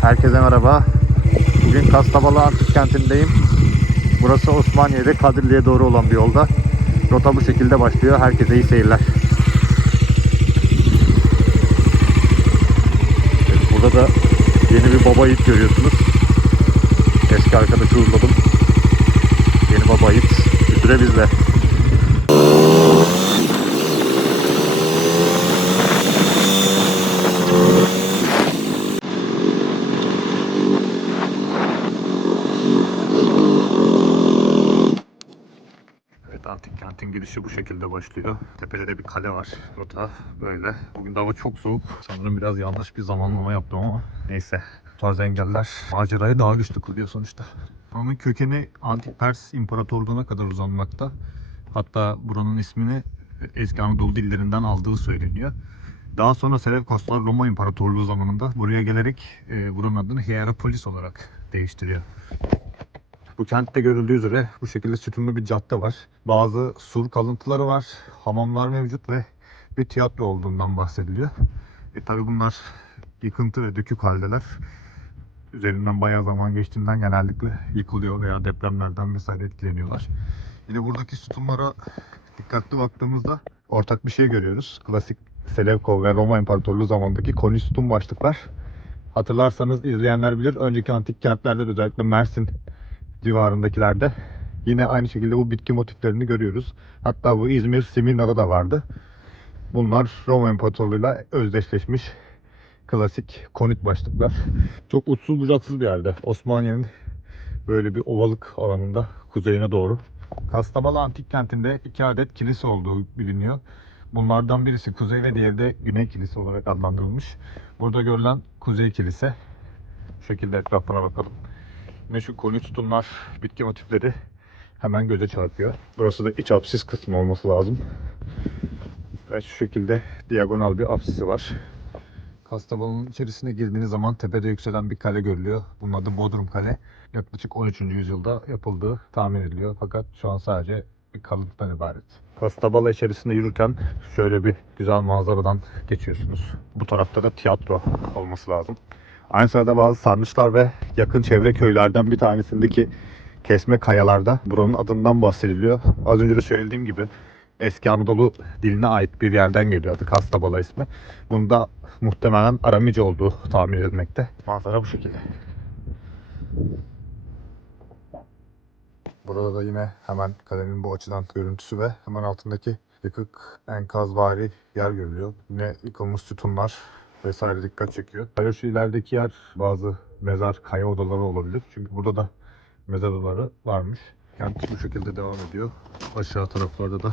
Herkese merhaba. Bugün Kastabalı Antik Kenti'ndeyim. Burası Osmaniye'de Kadirli'ye doğru olan bir yolda. Rota bu şekilde başlıyor. Herkese iyi seyirler. Evet, burada da yeni bir baba yiğit görüyorsunuz. Eski arkadaşı uğurladım. Yeni baba yiğit. Bir süre bizde. Antik kentin girişi bu şekilde başlıyor. Tepede de bir kale var. Rota böyle. Bugün de hava çok soğuk. Sanırım biraz yanlış bir zamanlama yaptım ama neyse. Bu tarz engeller macerayı daha güçlü kılıyor sonuçta. Onun kökeni Antik Pers İmparatorluğu'na kadar uzanmakta. Hatta buranın ismini eski Anadolu dillerinden aldığı söyleniyor. Daha sonra Seleukoslar Roma İmparatorluğu zamanında buraya gelerek e, buranın adını Hierapolis olarak değiştiriyor. Bu kentte görüldüğü üzere bu şekilde sütunlu bir cadde var. Bazı sur kalıntıları var, hamamlar mevcut ve bir tiyatro olduğundan bahsediliyor. E tabi bunlar yıkıntı ve dökük haldeler. Üzerinden bayağı zaman geçtiğinden genellikle yıkılıyor veya depremlerden vesaire etkileniyorlar. Yine buradaki sütunlara dikkatli baktığımızda ortak bir şey görüyoruz. Klasik Seleukos ve Roma İmparatorluğu zamanındaki konik sütun başlıklar. Hatırlarsanız izleyenler bilir önceki antik kentlerde de özellikle Mersin civarındakilerde yine aynı şekilde bu bitki motiflerini görüyoruz. Hatta bu İzmir Simirna'da da vardı. Bunlar Roma İmparatorluğu'yla özdeşleşmiş klasik konit başlıklar. Çok uçsuz bucaksız bir yerde. Osmaniye'nin böyle bir ovalık alanında kuzeyine doğru. Kastamonu'lu antik kentinde iki adet kilise olduğu biliniyor. Bunlardan birisi kuzey ve diğeri de güney kilise olarak adlandırılmış. Burada görülen kuzey kilise. Bu şekilde etrafına bakalım. Şu koni sütunlar, bitki motifleri hemen göze çarpıyor. Burası da iç apsis kısmı olması lazım. Ve şu şekilde diagonal bir apsisi var. Kastamonu'nun içerisine girdiğiniz zaman tepede yükselen bir kale görülüyor. Bunun adı Bodrum Kale. Yaklaşık 13. yüzyılda yapıldığı tahmin ediliyor. Fakat şu an sadece bir kalıntıdan ibaret. Kastabala içerisinde yürürken şöyle bir güzel manzaradan geçiyorsunuz. Bu tarafta da tiyatro olması lazım. Aynı sırada bazı sarnıçlar ve yakın çevre köylerden bir tanesindeki kesme kayalarda buranın adından bahsediliyor. Az önce de söylediğim gibi eski Anadolu diline ait bir yerden geliyor adı Kastabala ismi. Bunda muhtemelen Aramice olduğu tahmin edilmekte. Manzara bu şekilde. Burada da yine hemen kalenin bu açıdan görüntüsü ve hemen altındaki yıkık enkazvari yer görülüyor. Yine yıkılmış sütunlar vesaire dikkat çekiyor. Hayır şu ilerideki yer bazı mezar kaya odaları olabilir. Çünkü burada da mezar odaları varmış. Kent bu şekilde devam ediyor. Aşağı taraflarda da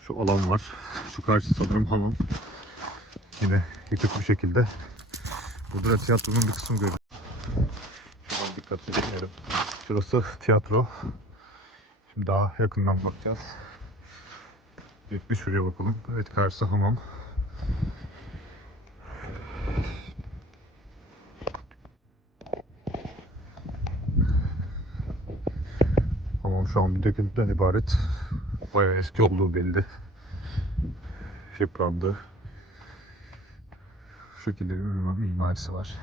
şu alan var. Şu karşı sanırım hamam. Yine yıkık bir şekilde. Burada da tiyatronun bir kısmı görüyoruz. Şuradan dikkatli çekelim. Şurası tiyatro. Şimdi daha yakından bakacağız. Bir şuraya bakalım. Evet karşısı hamam. Şu an bir döküntüden ibaret. Bayağı eski olduğu belli. Yıprandı. Şu şekilde bir mimar- mimarisi var.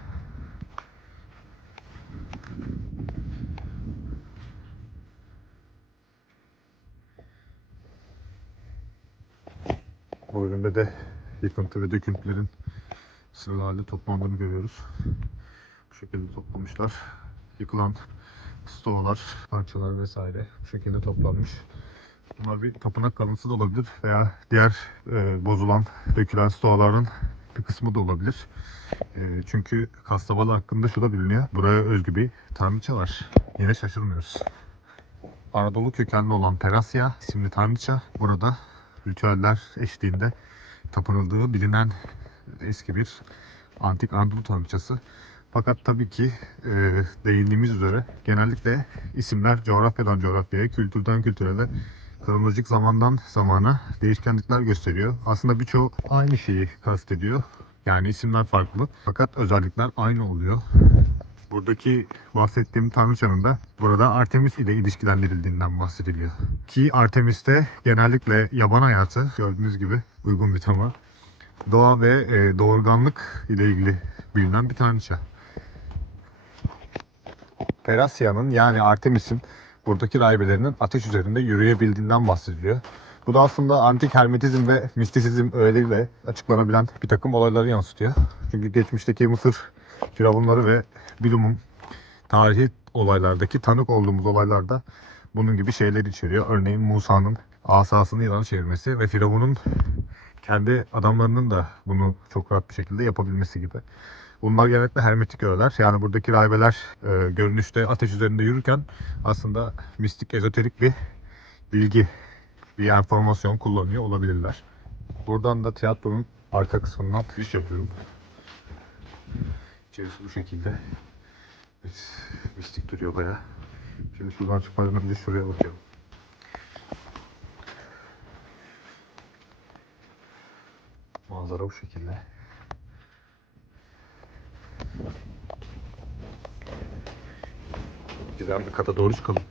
Bu bölümde de yıkıntı ve döküntülerin sırlı halde toplandığını görüyoruz. Bu şekilde toplamışlar. Yıkılan stovalar, parçalar vesaire bu şekilde toplanmış. Bunlar bir tapınak kalıntısı da olabilir veya diğer e, bozulan, dökülen stovaların bir kısmı da olabilir. E, çünkü Kastabalı hakkında şu da biliniyor. Buraya özgü bir tanrıça var. Yine şaşırmıyoruz. Anadolu kökenli olan Perasya isimli tanrıça burada ritüeller eşliğinde tapınıldığı bilinen eski bir antik Anadolu tanrıçası. Fakat tabii ki e, değindiğimiz üzere genellikle isimler coğrafyadan coğrafyaya, kültürden kültüre kronolojik zamandan zamana değişkenlikler gösteriyor. Aslında birçoğu aynı şeyi kastediyor. Yani isimler farklı fakat özellikler aynı oluyor. Buradaki bahsettiğim tanrıçanın da burada Artemis ile ilişkilendirildiğinden bahsediliyor. Ki Artemis'te genellikle yaban hayatı gördüğünüz gibi uygun bir tema. Doğa ve e, doğurganlık ile ilgili bilinen bir tanrıça. Perasya'nın yani Artemis'in buradaki rahibelerinin ateş üzerinde yürüyebildiğinden bahsediliyor. Bu da aslında antik hermetizm ve mistisizm öğeleriyle açıklanabilen bir takım olayları yansıtıyor. Çünkü geçmişteki Mısır firavunları ve bilumun tarihi olaylardaki tanık olduğumuz olaylarda bunun gibi şeyler içeriyor. Örneğin Musa'nın asasını yılana çevirmesi ve Firavun'un kendi adamlarının da bunu çok rahat bir şekilde yapabilmesi gibi. Bunlar genellikle hermetik öğeler. Yani buradaki rahibeler e, görünüşte ateş üzerinde yürürken aslında mistik, ezoterik bir bilgi, bir enformasyon kullanıyor olabilirler. Buradan da tiyatronun arka kısmından giriş yapıyorum. İçerisi bu şekilde. Mistik duruyor baya. Şimdi şuradan çıkmadan önce şuraya bakıyorum. Manzara bu şekilde. Güzel bir kata doğru çıkalım.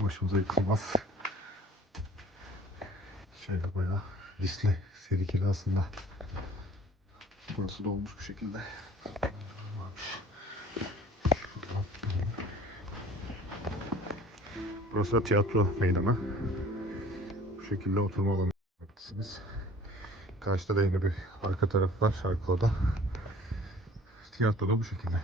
Başımıza yıkılmaz. Şöyle bayağı risli seri aslında. Burası dolmuş bu şekilde. Burası da tiyatro meydanı. Bu şekilde oturma alanı. Karşıda da yine bir arka taraf var, arka oda. Tiyatro da bu şekilde.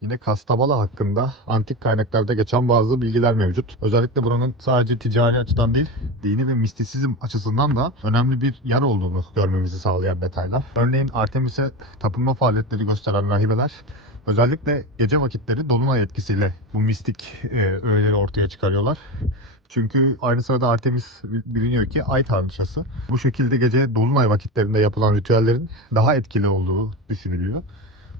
Yine Kastabala hakkında antik kaynaklarda geçen bazı bilgiler mevcut. Özellikle buranın sadece ticari açıdan değil, dini ve mistisizm açısından da önemli bir yer olduğunu görmemizi sağlayan detaylar. Örneğin Artemis'e tapınma faaliyetleri gösteren rahibeler özellikle gece vakitleri dolunay etkisiyle bu mistik e, öğeleri ortaya çıkarıyorlar. Çünkü aynı sırada Artemis biliniyor ki ay tanrıçası. Bu şekilde gece dolunay vakitlerinde yapılan ritüellerin daha etkili olduğu düşünülüyor.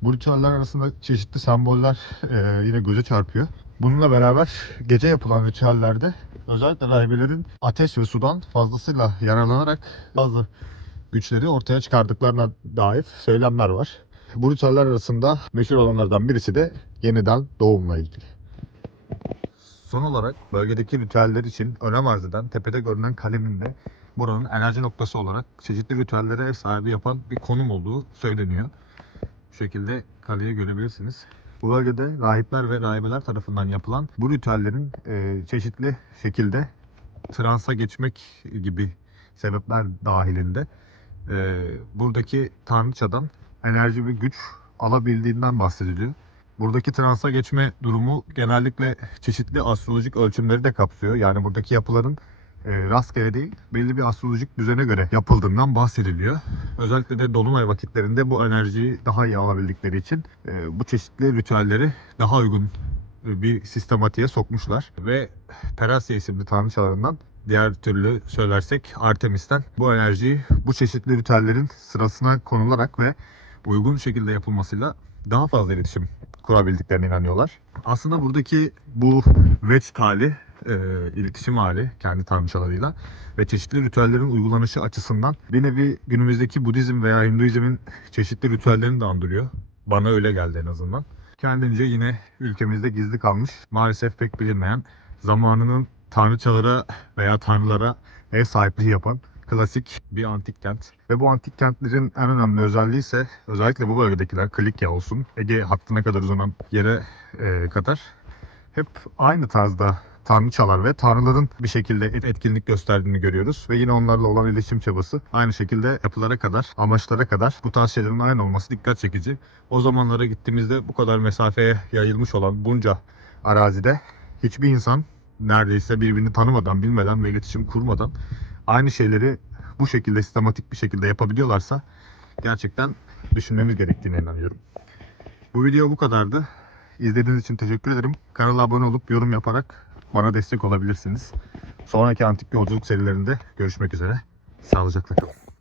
Bu ritüeller arasında çeşitli semboller e, yine göze çarpıyor. Bununla beraber gece yapılan ritüellerde özellikle rahibelerin ateş ve sudan fazlasıyla yararlanarak bazı güçleri ortaya çıkardıklarına dair söylemler var. Bu ritüeller arasında meşhur olanlardan birisi de yeniden doğumla ilgili. Son olarak bölgedeki ritüeller için önem arz eden tepede görünen kalemin de buranın enerji noktası olarak çeşitli ritüellere ev sahibi yapan bir konum olduğu söyleniyor. Bu şekilde kaleyi görebilirsiniz. Bu bölgede rahipler ve rahibeler tarafından yapılan bu ritüellerin e, çeşitli şekilde transa geçmek gibi sebepler dahilinde e, buradaki tanrıçadan enerji ve güç alabildiğinden bahsediliyor. Buradaki transa geçme durumu genellikle çeşitli astrolojik ölçümleri de kapsıyor. Yani buradaki yapıların e, rastgele değil, belli bir astrolojik düzene göre yapıldığından bahsediliyor. Özellikle de dolunay vakitlerinde bu enerjiyi daha iyi alabildikleri için e, bu çeşitli ritüelleri daha uygun bir sistematiğe sokmuşlar. Ve Perasya isimli tanrıçalarından diğer türlü söylersek Artemis'ten bu enerjiyi bu çeşitli ritüellerin sırasına konularak ve uygun şekilde yapılmasıyla daha fazla iletişim kurabildiklerine inanıyorlar. Aslında buradaki bu wedge hali, e, iletişim hali kendi tanrıçalarıyla ve çeşitli ritüellerin uygulanışı açısından bir nevi günümüzdeki Budizm veya Hinduizmin çeşitli ritüellerini de andırıyor. Bana öyle geldi en azından. Kendince yine ülkemizde gizli kalmış, maalesef pek bilinmeyen, zamanının tanrıçalara veya tanrılara ev sahipliği yapan klasik bir antik kent. Ve bu antik kentlerin en önemli özelliği ise özellikle bu bölgedekiler Klikya olsun, Ege hattına kadar uzanan yere e, kadar hep aynı tarzda tanrıçalar ve tanrıların bir şekilde et- etkinlik gösterdiğini görüyoruz. Ve yine onlarla olan iletişim çabası aynı şekilde yapılara kadar, amaçlara kadar bu tarz şeylerin aynı olması dikkat çekici. O zamanlara gittiğimizde bu kadar mesafeye yayılmış olan bunca arazide hiçbir insan neredeyse birbirini tanımadan, bilmeden ve iletişim kurmadan aynı şeyleri bu şekilde sistematik bir şekilde yapabiliyorlarsa gerçekten düşünmemiz gerektiğine inanıyorum. Bu video bu kadardı. İzlediğiniz için teşekkür ederim. Kanala abone olup yorum yaparak bana destek olabilirsiniz. Sonraki antik yolculuk serilerinde görüşmek üzere. Sağlıcakla kalın.